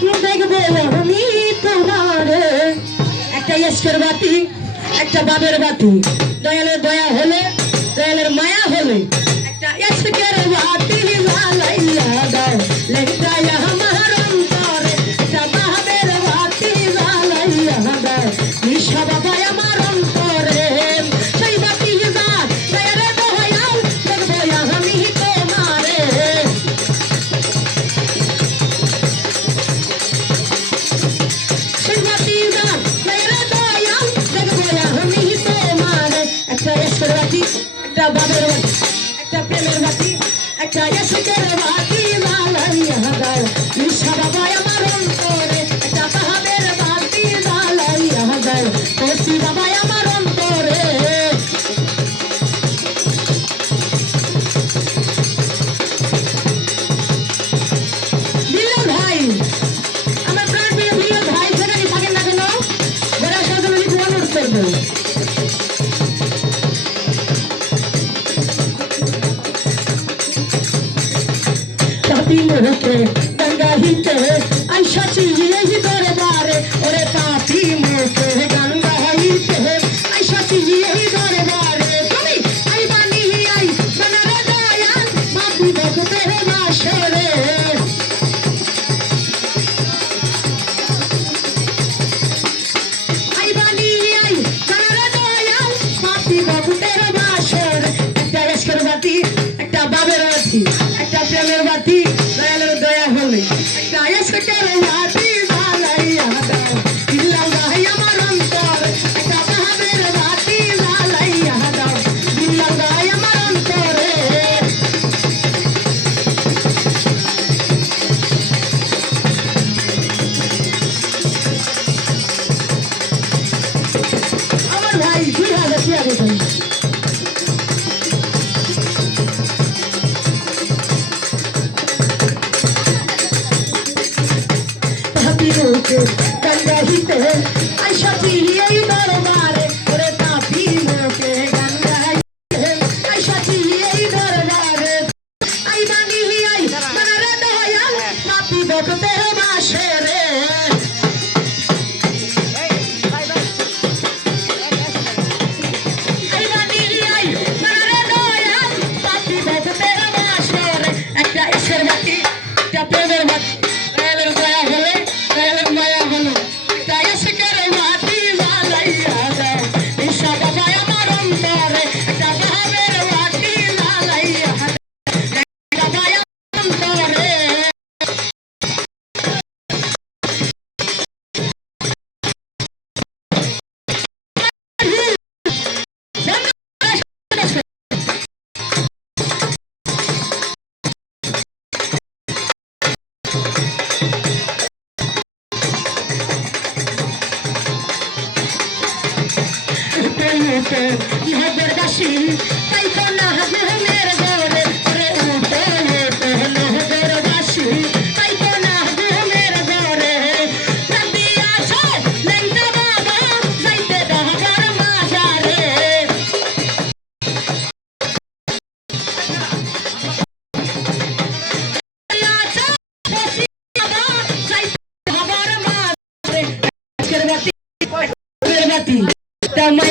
দেখবো আমি তোমার একটা ইস্কের বাতি একটা বাবের বাতি দয়ালের দয়া হলে দয়ালের মায়া হলে একটা ইস্কের বাতি জ্বালাইয়া দাও লেখায়া আমার অন্তরে একটা বাবের বাতি জ্বালাইয়া দাও নিশা বাবা আমার অন্তরে সেই বাতি জ্বাল দয়ালে দয়াল দেখবো আমি তোমারে একটা বাবের বাতি একটা প্রেমের বাতি একটা ইশকের বাতি জ্বালাইয়া দাও নিশা বাবা আমার অন্তরে একটা বাবের বাতি জ্বালাইয়া দাও কসি বাবা আমার অন্তরে বিল্লাল ভাই আমার প্রাণ প্রিয় বিল্লাল ভাই সেখানে থাকেন না কেন বেড়া সাজানো অনুরোধ করবো মোকে গঙ্গা হিতে আইসা চিয়ে দরবারে ওরে পাপি মোকে গঙ্গা হিতে আইসা চিয়ে দরবারে তুমি আই বানি আই সোনার দয়াল বাপি ভক্তে বাসরে আই বানি আই সোনার দয়াল বাপি ভক্তে বাসরে একটা ইশকের বাতি একটা বাবের বাতি একটা প্রেমের বাতি দয়ালের দয়া হলে একটা ইশকের বাতি জ্বালাইয়া দাও বিল্লাল ভাই আমার অন্তর একটা বাবের বাতি জ্বালাইয়া দাও বিল্লাল ভাই আমার অন্তরে আমার ভাই 2000 টাকা দেবেন গঙ্গা হিতে আইসা চিয়ে দরবারে ওরে পাপি মোকে গঙ্গা হিতে আইসা চিয়ে দরবারে আই বানি আই সোনার দয়াল পাপি ভক্তে বাসরে আই বানি আই সোনার দয়াল পাপি ভক্তে বাসরে একটা ইশকের বাতি একটা প্রেমের বাতি দয়ালের দয়া হলে দয়ালের মায়া হলো একটা ইশকের বাতি জ্বালাইয়া দাও নিশা বাবা আমার অন্তরে একটা বাবের বাতি জ্বালাইয়া দাও বাবা অন্তরে ইহাদের দাসী তাই তো না ঘুমের ঘরে রে উঠে উঠে নহদের দাসী তাই তো না ঘুমের ঘরে নদী আছে লেঙ্গা বাবা যাইতে দহবার মাজারে আছে বসি বাবা যাইতে দহবার মাজারে আজকের বাতি তামাই